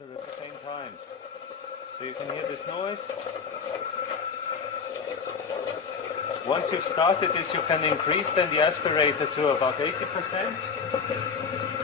water at the same time. So you can hear this noise. Once you've started this, you can increase then the aspirator to about 80%.